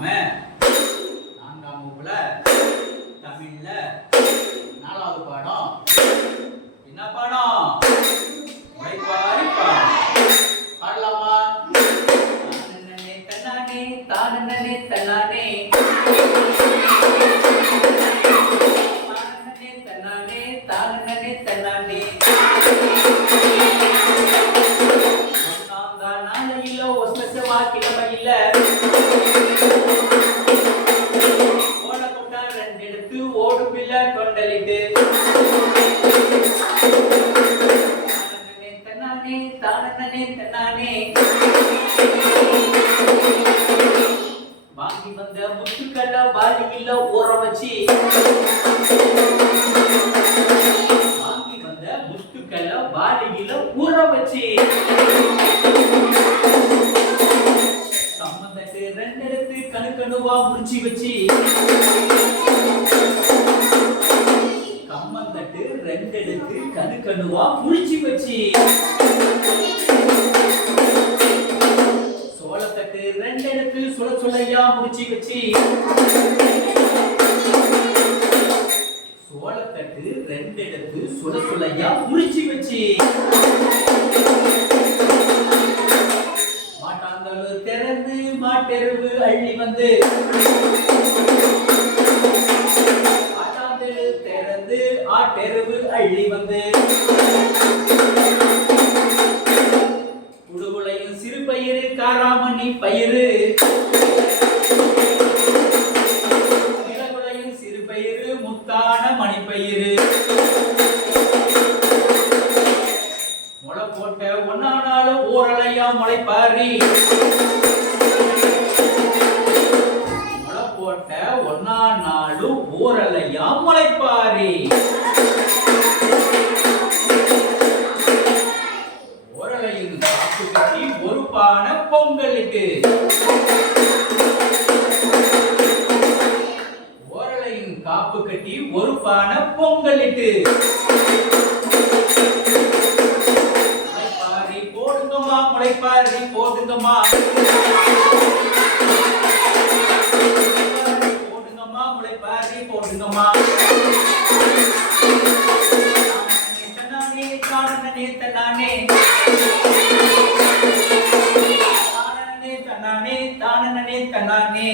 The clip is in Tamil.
நாம 4ஆம் வகுப்புல தமிழ்ல 4வது பாடம். என்ன பாடம்? உழைப்பாளி பாடம். பாடலாமா? தானே தன்னானே தானே தன்னானே தன்னானே தானே தன்னானே வாக்கில ஓட கொண்டா 2 எடுத்து ஓடு பிள்ளை கொண்டலிட்டு தன்னானே தானே தன்னானே வாங்கி வந்த முத்துக்கல்ல பாலியில ஊற வச்சு வாங்கி வந்த முத்துக்கல்ல பாலியில ஊற வச்சு சம்பந்தத்து 2 எடுத்து கணுக்கணுவா முடிச்சு வச்சு கம்மந்தட்டு 2 எடுத்து கணுக்கணுவா முடிச்சு வச்சு சோளத்தட்டு 2 எடுத்து சுள சுளையா முடிச்சு வச்சு சோளத்தட்டு 2 எடுத்து சுள சுளையா முடிச்சு வச்சு திறந்து மாட்டெருவு அள்ளி வந்து ஆட்டாந்தெரு திறந்து ஆட்டெருவு அள்ளி வந்து உடுகுலையும் சிறு பயிறு காராமணி பயிறு நிலகுலையும் சிறு பயிறு முத்தான மணிப்பயிறு முளை போட்ட ஒன்னானாலும் ஓரலையா முளைப்பாரி முளை போட்ட ஒன்னானாலும் ஓரலையா முளைப்பாரி ஓரலையும் காப்பு கட்டி ஒரு பானை பொங்கலுக்கு ஓரலையும் காப்பு கட்டி ஒரு பானை பொங்கலுக்கு முளைப்பாரி போடுங்கம்மா போடுங்கம்மா முளைப்பாரி போடுங்கம்மா தன்னானே தானே தன்னானே தானே தன்னானே தானே தன்னானே